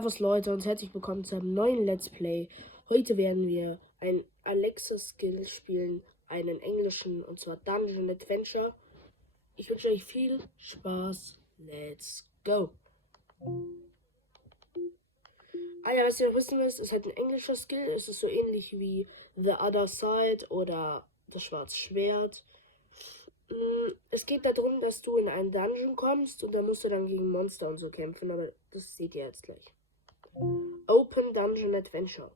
Servus Leute und herzlich willkommen zu einem neuen Let's Play. Heute werden wir ein Alexa-Skill spielen, einen englischen, und zwar Dungeon Adventure. Ich wünsche euch viel Spaß. Let's go! Ah ja, was ihr noch wissen müsst, ist halt ein englischer Skill. Es ist so ähnlich wie the Otherside oder das schwarze Schwert. Es geht darum, dass du in einen Dungeon kommst und da musst du dann gegen Monster und so kämpfen, aber das seht ihr jetzt gleich. Open Dungeon Adventure.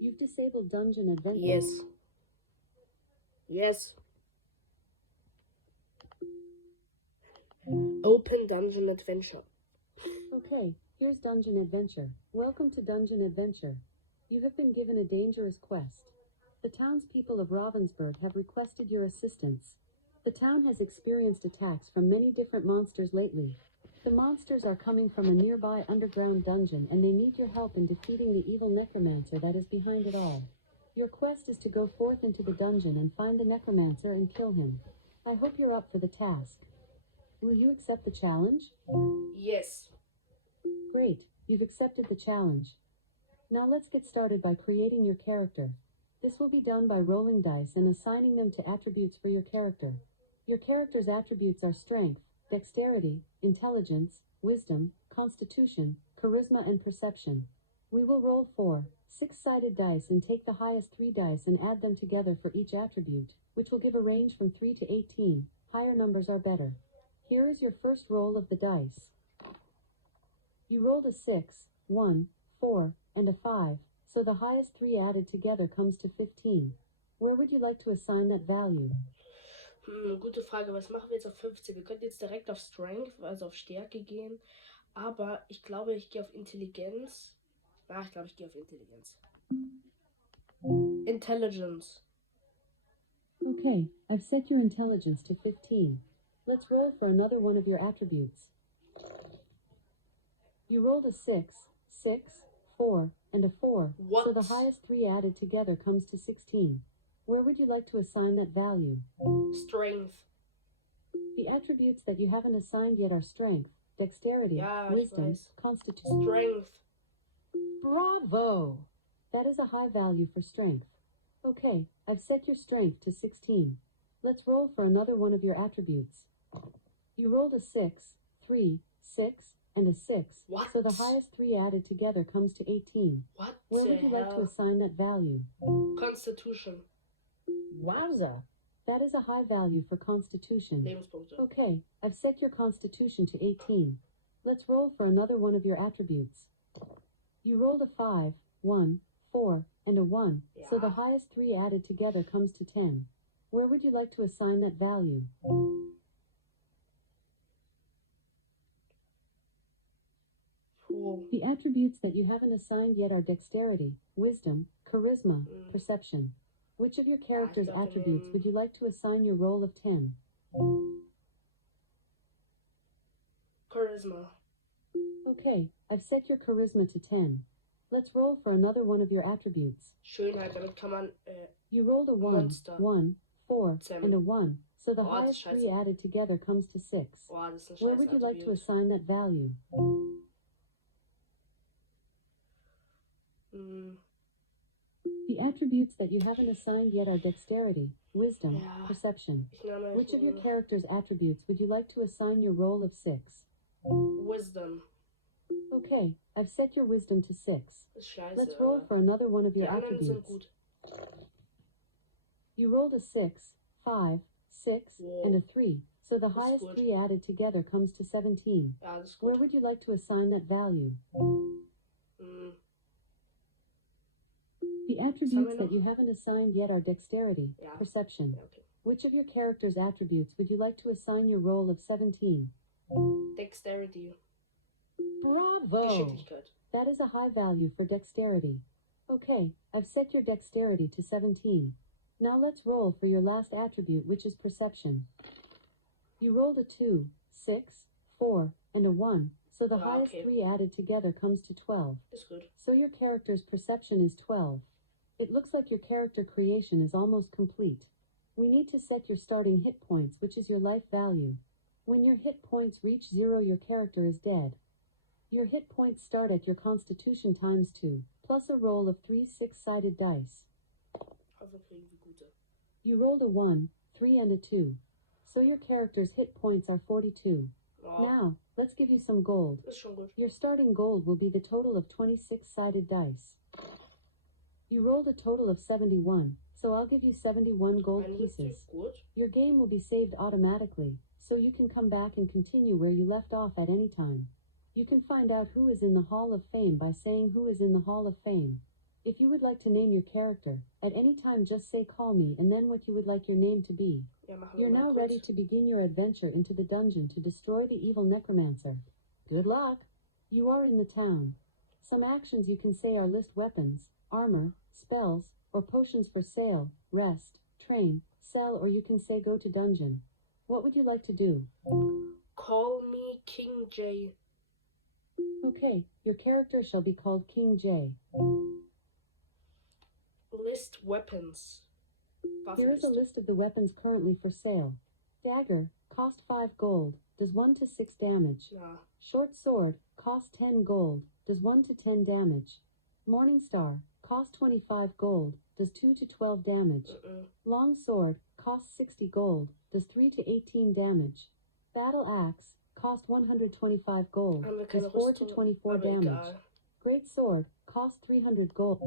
You've disabled Dungeon Adventure. Yes. Yes. Open Dungeon Adventure. Okay, here's Dungeon Adventure. Welcome to Dungeon Adventure. You have been given a dangerous quest. The townspeople of Ravensburg have requested your assistance. The town has experienced attacks from many different monsters lately. The monsters are coming from a nearby underground dungeon and they need your help in defeating the evil necromancer that is behind it all. Your quest is to go forth into the dungeon and find the necromancer and kill him. I hope you're up for the task. Will you accept the challenge? Yes. Great, you've accepted the challenge. Now let's get started by creating your character. This will be done by rolling dice and assigning them to attributes for your character. Your character's attributes are strength, dexterity, intelligence, wisdom, constitution, charisma, and perception. We will roll 4 six-sided dice and take the highest 3 dice and add them together for each attribute, which will give a range from 3 to 18. Higher numbers are better. Here is your first roll of the dice. You rolled a 6, 1, 4, and a 5, so the highest 3 added together comes to 15. Where would you like to assign that value? Gute Frage. Was machen wir jetzt auf 15? Wir könnten jetzt direkt auf Strength, also auf Stärke gehen. Aber ich glaube, ich gehe auf Intelligenz. Ich glaube, ich gehe auf Intelligenz. Intelligence. Okay, I've set your intelligence to 15. Let's roll for another one of your attributes. You rolled a 6, 6, 4, and a 4, What? so the highest 3 added together comes to 16. Where would you like to assign that value? Strength. The attributes that you haven't assigned yet are strength, dexterity, wisdom, constitution. Strength. Bravo! That is a high value for strength. Okay, I've set your strength to 16. Let's roll for another one of your attributes. You rolled a 6, 3, 6, and a 6, What? so the highest 3 added together comes to 18. What? Where would you like to assign that value? Constitution. Wowza! That is a high value for constitution. Lebenspunkte. Okay, I've set your constitution to 18. Let's roll for another one of your attributes. You rolled a 5, 1, 4, and a 1, so the highest 3 added together comes to 10. Where would you like to assign that value? Cool. The attributes that you haven't assigned yet are dexterity, wisdom, charisma, perception. Which of your character's attributes would you like to assign your roll of 10? Charisma. Okay, I've set your charisma to 10. Let's roll for another one of your attributes. Schönheit, damit kann man You rolled a 1, Monster. 1, 4, Zähmen. and a 1, so the Oh, das highest ist scheiße. 3 added together comes to 6. Boah, das ist ein Where scheiß would you like to Attribut. assign that value? The attributes that you haven't assigned yet are dexterity, wisdom, perception. Ich nehme Which of your character's attributes would you like to assign your roll of 6? Wisdom. Okay, I've set your wisdom to 6. Das ist scheiße. Let's roll for another one of Die your anderen sind attributes. gut. You rolled a 6, 5, 6, Wow. and a 3, so the Das ist highest gut. 3 added together comes to 17. Ja, das ist Where gut. would you like to assign that value? The attributes that you haven't assigned yet are dexterity, perception. Ja, okay. Which of your character's attributes would you like to assign your roll of 17? Dexterity. Bravo! Geschicklichkeit. That is a high value for dexterity. Okay, I've set your dexterity to 17. Now let's roll for your last attribute, which is perception. You rolled a 2, 6, 4, and a 1, so the highest 3 added together comes to 12. Das ist gut. So your character's perception is 12. It looks like your character creation is almost complete. We need to set your starting hit points, which is your life value. When your hit points reach 0, your character is dead. Your hit points start at your constitution times 2, plus a roll of 3 6-sided dice. Also kriegen wir gute. You rolled a 1, 3 and a 2. So your character's hit points are 42. Ja, Now, let's give you some gold. ist schon gut. Your starting gold will be the total of 26-sided dice. You rolled a total of 71, so I'll give you 71 gold 71, pieces. gut. Your game will be saved automatically, so you can come back and continue where you left off at any time. You can find out who is in the Hall of Fame by saying who is in the Hall of Fame. If you would like to name your character, at any time just say call me and then what you would like your name to be. Ja, machen wir You're mal now kurz. ready to begin your adventure into the dungeon to destroy the evil necromancer. Good luck! You are in the town. Some actions you can say are list weapons, armor, spells, or potions for sale, rest, train, sell, or you can say go to dungeon. What would you like to do? Call me King J. Okay, your character shall be called King J. List weapons. Here is a Waffenliste. list of the weapons currently for sale. Dagger, cost 5 gold, does 1 to 6 damage. Ja, Short sword, cost 10 gold, does 1 to 10 damage. Morning star, cost 25 gold, does 2 to 12 damage. Long sword, cost 60 gold, does 3 to 18 damage. Battle axe, cost 125 gold, Haben wir does keine 4 to Rüstung, 24 aber damage. egal. Great sword, cost 300 gold.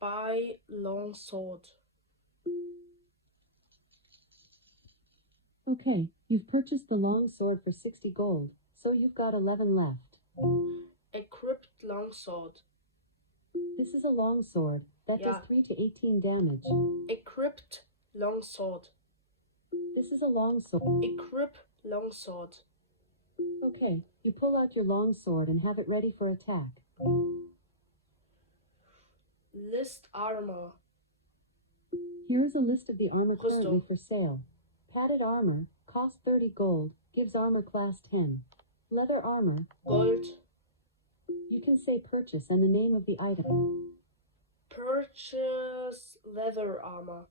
Buy long sword. Okay, you've purchased the long sword for 60 gold, so you've got 11 left. Equipped long sword. This is a long sword that does Ja. 3 to 18 damage. Equipped long sword. This is a long sword. Equip long sword. Okay, you pull out your long sword and have it ready for attack. List armor. Here is a list of the armor currently Rüstung. for sale. Padded armor, cost 30 gold, gives armor class 10. Leather armor, Gold. you can say purchase and the name of the item. Purchase leather armor.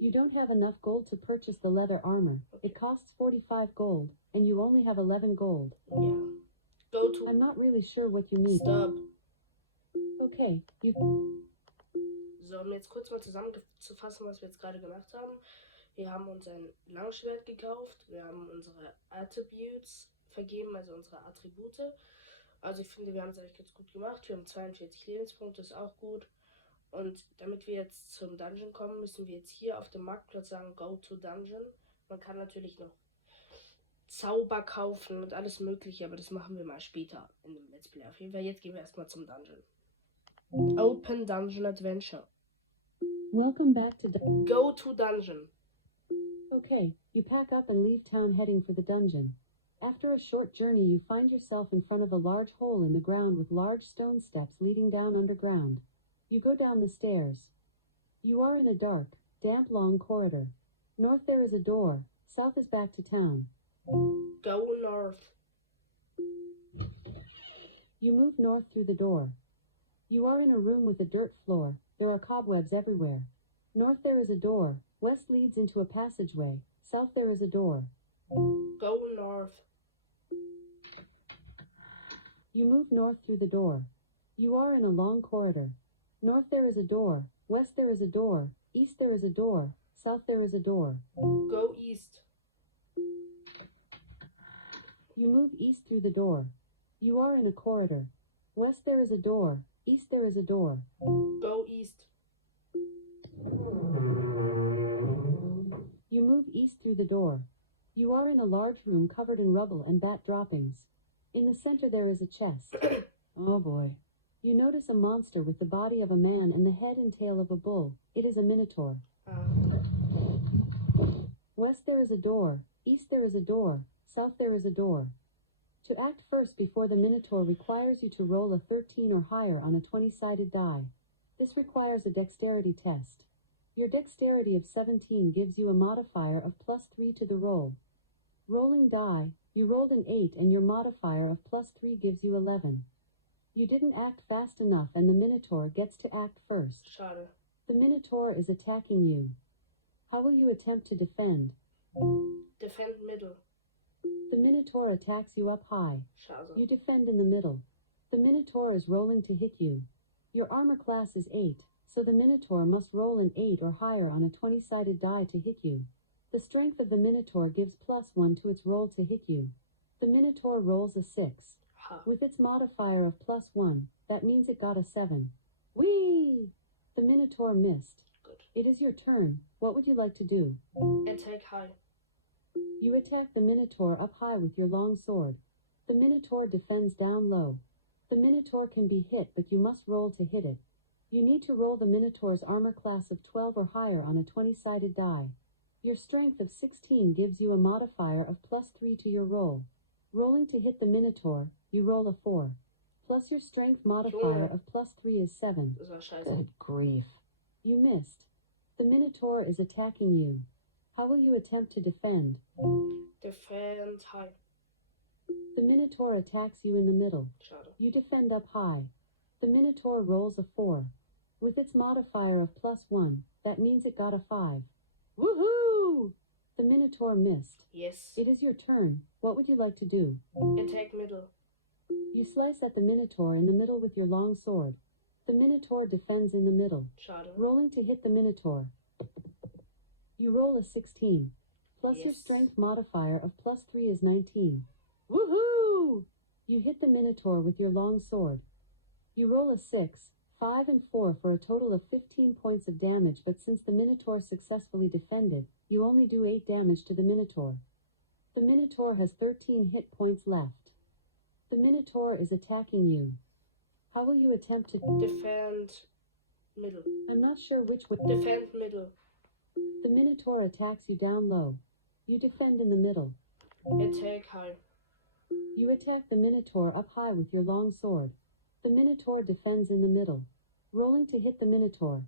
You don't have enough gold to purchase the leather armor. It costs 45 gold, and you only have 11 gold. Ja. Go to I'm not really sure what you need. Stop. Okay, you... So, um jetzt kurz mal zusammenzufassen, was wir jetzt gerade gemacht haben. Wir haben uns ein Langschwert gekauft. Wir haben unsere Attributes vergeben, also unsere Attribute. Also ich finde, wir haben es eigentlich ganz gut gemacht. Wir haben 42 Lebenspunkte, ist auch gut. Und damit wir jetzt zum Dungeon kommen, müssen wir jetzt hier auf dem Marktplatz sagen, go to Dungeon. Man kann natürlich noch Zauber kaufen und alles mögliche, aber das machen wir mal später in dem Let's Play. Auf jeden Fall, jetzt gehen wir erstmal zum Dungeon. Open Dungeon Adventure. Welcome back to... Go to Dungeon. Okay, you pack up and leave town heading for the dungeon. After a short journey, you find yourself in front of a large hole in the ground with large stone steps leading down underground. You go down the stairs. You are in a dark, damp, long corridor. North there is a door, south is back to town. Go north. You move north through the door. You are in a room with a dirt floor. There are cobwebs everywhere. North there is a door, west leads into a passageway, south there is a door. Go north. You move north through the door. You are in a long corridor. North there is a door, west there is a door, east there is a door, south there is a door. Go east. You move east through the door. You are in a corridor. West there is a door, east there is a door. Go east. You move east through the door. You are in a large room covered in rubble and bat droppings. In the center there is a chest. Oh boy. You notice a monster with the body of a man and the head and tail of a bull. It is a minotaur. West there is a door, east there is a door, south there is a door. To act first before the minotaur requires you to roll a 13 or higher on a 20-sided die. This requires a dexterity test. Your dexterity of 17 gives you a modifier of +3 to the roll. Rolling die, you rolled an 8 and your modifier of +3 gives you 11. You didn't act fast enough and the minotaur gets to act first. Schade. The minotaur is attacking you. How will you attempt to defend? Defend middle. The Minotaur attacks you up high. Schade. You defend in the middle. The Minotaur is rolling to hit you. Your armor class is 8, so the Minotaur must roll an 8 or higher on a 20-sided die to hit you. The strength of the Minotaur gives +1 to its roll to hit you. The Minotaur rolls a 6. Ha. With its modifier of +1, that means it got a 7. Whee! The Minotaur missed. Good. It is your turn. What would you like to do? Attack high. You attack the Minotaur up high with your long sword. The Minotaur defends down low. The Minotaur can be hit, but you must roll to hit it. You need to roll the Minotaur's armor class of 12 or higher on a 20-sided die. Your strength of 16 gives you a modifier of +3 to your roll. Rolling to hit the Minotaur, you roll a 4. Plus your strength modifier of +3 is 7. Das war scheiße. Good grief. You missed. The Minotaur is attacking you. How will you attempt to defend? Defend high. The Minotaur attacks you in the middle. Schade. You defend up high. The Minotaur rolls a 4. With its modifier of +1, that means it got a 5. Woohoo! The Minotaur missed. Yes. It is your turn. What would you like to do? Attack middle. You slice at the Minotaur in the middle with your long sword. The Minotaur defends in the middle. Schade. Rolling to hit the Minotaur. You roll a 16. Plus your Yes. strength modifier of +3 is 19. Woohoo! You hit the Minotaur with your long sword. You roll a 6, 5 and 4 for a total of 15 points of damage, but since the Minotaur successfully defended, you only do 8 damage to the Minotaur. The Minotaur has 13 hit points left. The Minotaur is attacking you. How will you attempt to Defend middle. I'm not sure which way. Defend middle. The Minotaur attacks you down low. You defend in the middle. Attack high. You attack the Minotaur up high with your long sword. The Minotaur defends in the middle. Rolling to hit the Minotaur.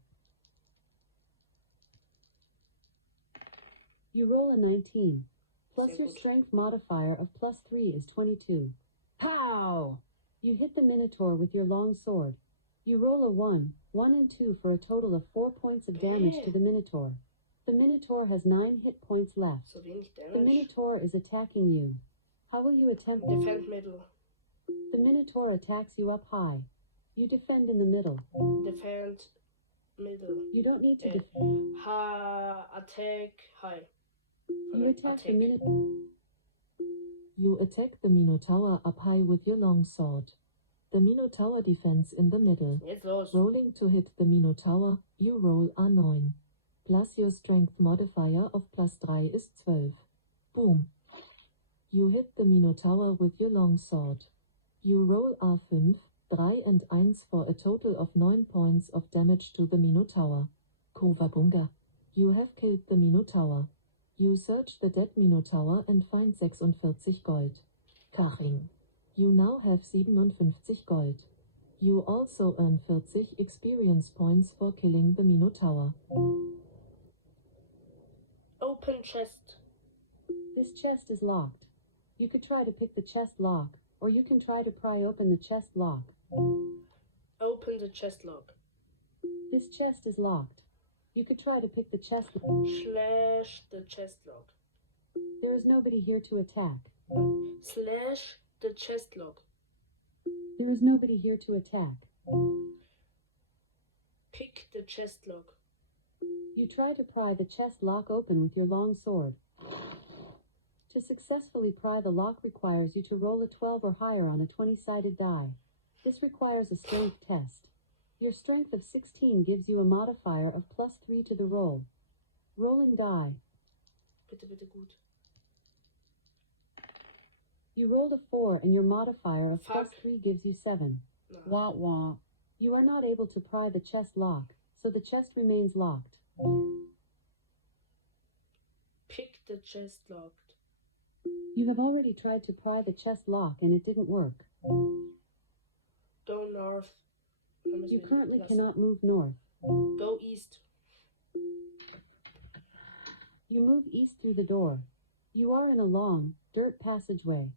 You roll a 19. Plus Sehr your gut. strength modifier of +3 is 22. Pow! You hit the Minotaur with your long sword. You roll a 1, 1 and 2 for a total of 4 points of damage to the Minotaur. The Minotaur has 9 hit points left. So wenig The Damage. Minotaur is attacking you. How will you attempt Defend middle. The Minotaur attacks you up high. You defend in the middle. Defend middle. You don't need to Attack high. You attack the Minotaur. You attack the Minotaur up high with your long sword. The Minotaur defends in the middle. Jetzt los. Rolling to hit the Minotaur, you roll a 9. Plus your strength modifier of +3 is 12. Boom. You hit the Minotaur with your long sword. You roll a 5, 3 and 1 for a total of 9 points of damage to the Minotaur. Kowabunga. You have killed the Minotaur. You search the dead Minotaur and find 46 gold. Kaching. You now have 57 gold. You also earn 40 experience points for killing the Minotaur. Open chest. This chest is locked. You could try to pick the chest lock, or you can try to pry open the chest lock. Open the chest lock. This chest is locked. You could try to pick the chest lock. Slash the chest lock. There is nobody here to attack. Slash the chest lock. There is nobody here to attack. Pick the chest lock. You try to pry the chest lock open with your long sword. To successfully pry the lock requires you to roll a 12 or higher on a 20-sided die. This requires a strength test. Your strength of 16 gives you a modifier of +3 to the roll. Rolling die. Bitte, bitte gut. You rolled a 4 and your modifier of Fuck. +3 gives you 7. No. Wah wah. You are not able to pry the chest lock, so the chest remains locked. Pick the chest locked. You have already tried to pry the chest lock and it didn't work. Go north. Dann müssen You wir die currently lassen. cannot move north. Go east. You move east through the door. You are in a long, dirt passageway.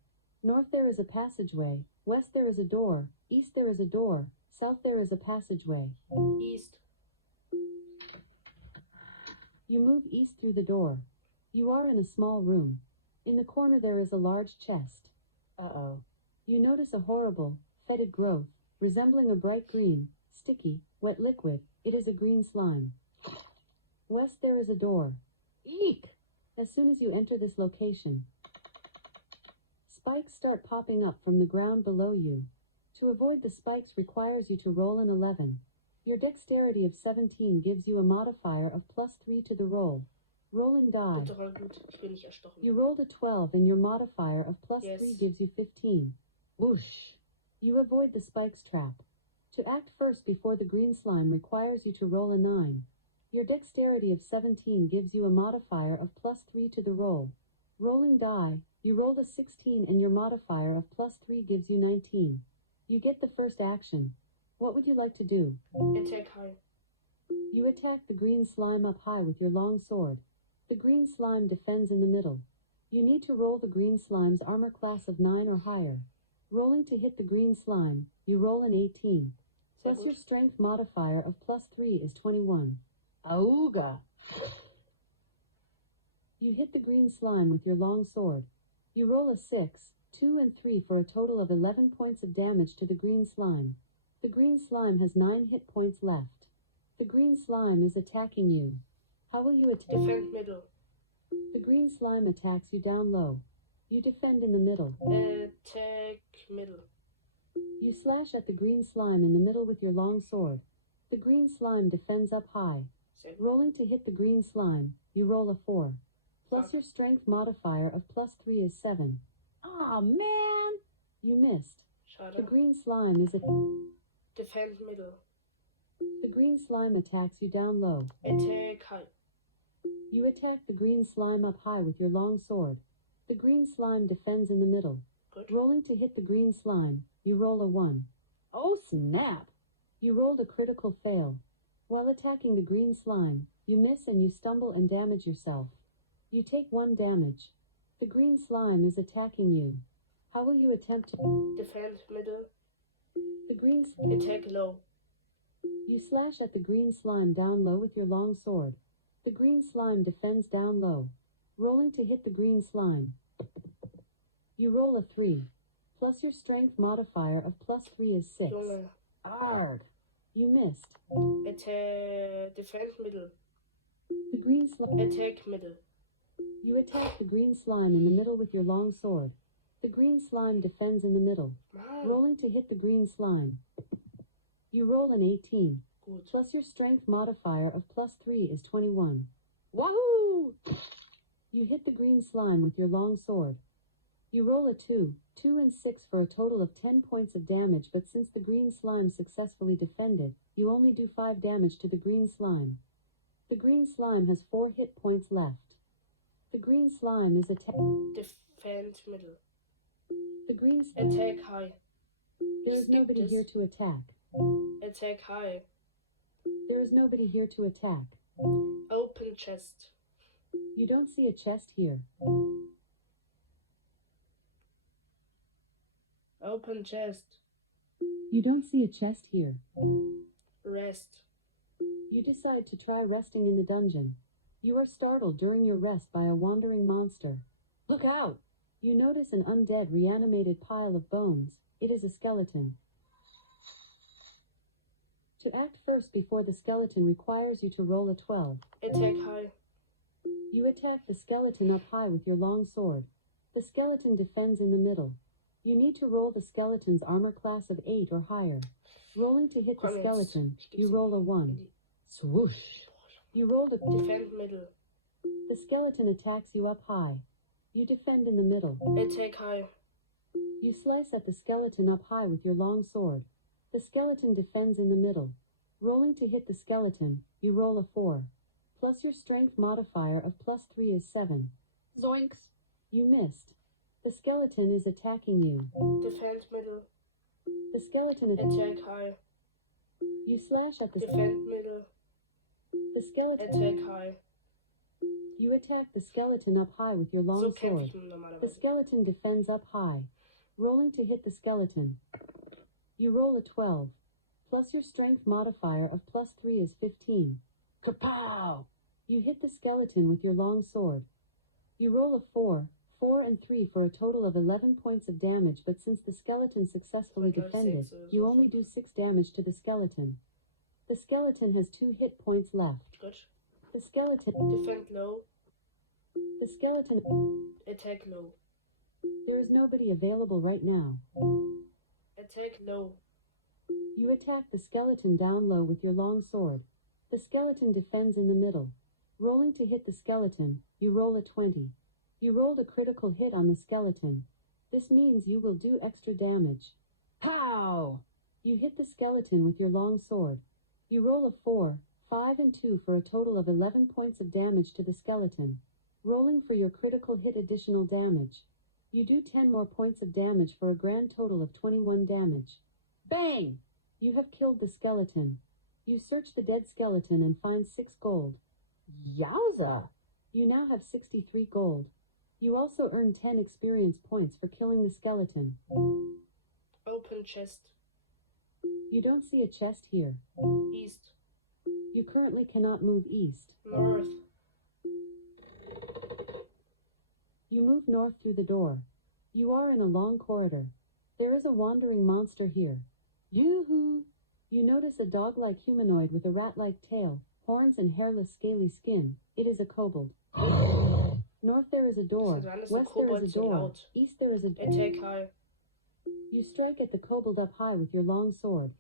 North there is a passageway, west there is a door, east there is a door, south there is a passageway. East. You move east through the door. You are in a small room. In the corner there is a large chest. Uh-oh. You notice a horrible, fetid growth, resembling a bright green, sticky, wet liquid. It is a green slime. West there is a door. Eek! As soon as you enter this location, spikes start popping up from the ground below you. To avoid the spikes requires you to roll an 11. Your dexterity of 17 gives you a modifier of +3 to the roll. Rolling die. Bitte roll gut, ich will nicht erstochen. You rolled a 12 and your modifier of +3 Yes. gives you 15. Whoosh! You avoid the spikes trap. To act first before the green slime requires you to roll a 9. Your dexterity of 17 gives you a modifier of +3 to the roll. Rolling die. You rolled a 16 and your modifier of +3 gives you 19. You get the first action. What would you like to do? Attack high. You attack the green slime up high with your long sword. The green slime defends in the middle. You need to roll the green slime's armor class of 9 or higher. Rolling to hit the green slime, you roll an 18. Sehr Plus your gut. strength modifier of +3 is 21. Auga. You hit the green slime with your long sword. You roll a 6, 2 and 3 for a total of 11 points of damage to the green slime. The green slime has 9 hit points left. The green slime is attacking you. How will you attack? Defend middle. The green slime attacks you down low. You defend in the middle. Attack middle. You slash at the green slime in the middle with your long sword. The green slime defends up high. Sehr gut. Rolling to hit the green slime, you roll a 4. Plus Fuck. your strength modifier of +3 is 7. Aw, man. You missed. The Schade. green slime is Defend middle. The green slime attacks you down low. Attack high. You attack the green slime up high with your long sword. The green slime defends in the middle. Good. Rolling to hit the green slime, you roll a 1. Oh, snap. You rolled a critical fail. While attacking the green slime, you miss and you stumble and damage yourself. You take 1 damage. The green slime is attacking you. How will you attempt to... Defend middle. The green... Attack low. You slash at the green slime down low with your long sword. The green slime defends down low. Rolling to hit the green slime. You roll a 3. Plus your strength modifier of +3 is 6. Junge. Arg. You missed. Attack. Defend middle. The green slime... Attack middle. You attack the green slime in the middle with your long sword. The green slime defends in the middle. Mann. Rolling to hit the green slime. You roll an 18. Gut. Plus your strength modifier of +3 is 21. Wahoo! You hit the green slime with your long sword. You roll a 2, 2 and 6 for a total of 10 points of damage, but since the green slime successfully defended, you only do 5 damage to the green slime. The green slime has 4 hit points left. The green slime is Defend middle. The green Attack high. There is Skip nobody this. here to attack. Attack high. There is nobody here to attack. Open chest. You don't see a chest here. Open chest. You don't see a chest here. Rest. You decide to try resting in the dungeon. You are startled during your rest by a wandering monster. Look out. You notice an undead reanimated pile of bones. It is a skeleton. To act first before the skeleton requires you to roll a 12. Attack high. You attack the skeleton up high with your long sword. The skeleton defends in the middle. You need to roll the skeleton's armor class of 8 or higher. Rolling to hit the Komm jetzt. skeleton, Ich geb's you ihm. roll a 1. Swoosh. You rolled a... Defend middle. The skeleton attacks you up high. You defend in the middle. Attack high. You slice at the skeleton up high with your long sword. The skeleton defends in the middle. Rolling to hit the skeleton, you roll a 4. Plus your strength modifier of +3 is 7. Zoinks. You missed. The skeleton is attacking you. Defend middle. The skeleton Attack high. You slash at the Defend middle. The skeleton. Attack high. You attack the skeleton up high with your long So kämpfe sword. ich The normalerweise. skeleton defends up high. Rolling to hit the skeleton. You roll a 12. Plus your strength modifier of +3 is 15. Kapow. You hit the skeleton with your long sword. You roll a 4, 4 and 3 for a total of 11 points of damage, but since the skeleton successfully Okay, defended, 6 or you so. only do 6 damage to the skeleton. The skeleton has 2 hit points left. Gut. The skeleton... Defend low. The skeleton... Attack low. There is nobody available right now. Attack low. You attack the skeleton down low with your long sword. The skeleton defends in the middle. Rolling to hit the skeleton, you roll a 20. You rolled a critical hit on the skeleton. This means you will do extra damage. Pow! You hit the skeleton with your long sword. You roll a 4, 5 and 2 for a total of 11 points of damage to the skeleton. Rolling for your critical hit additional damage. You do 10 more points of damage for a grand total of 21 damage. Bang! You have killed the skeleton. You search the dead skeleton and find 6 gold. Yowza! You now have 63 gold. You also earn 10 experience points for killing the skeleton. Open chest. You don't see a chest here. East. You currently cannot move east. North. You move north through the door. You are in a long corridor. There is a wandering monster here. Yoo-hoo! You notice a dog-like humanoid with a rat-like tail, horns and hairless scaly skin. It is a kobold. North there is a door. West there is a door. East there is a door. Attack high. You strike at the kobold up high with your long sword.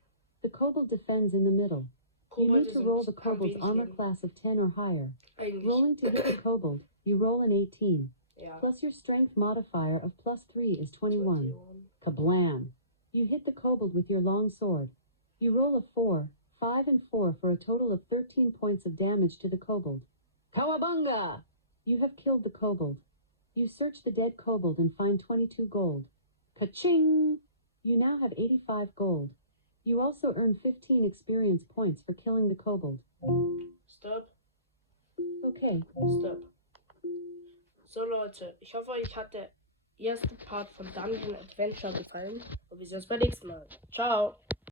The kobold defends in the middle. You need to roll the kobold's armor class of 10 or higher. Rolling to hit the kobold, you roll an 18. Ja. Plus your strength modifier of plus 3 is 21. Kablam! You hit the kobold with your long sword. You roll a 4, 5 and 4 for a total of 13 points of damage to the kobold. Kawabunga! You have killed the kobold. You search the dead kobold and find 22 gold. Ka-ching! You now have 85 gold. You also earn 15 experience points for killing the kobold. Stop. Okay. Stop. So Leute, ich hoffe, euch hat der erste Part von Dungeon Adventure gefallen. Und wir sehen uns beim nächsten Mal. Ciao.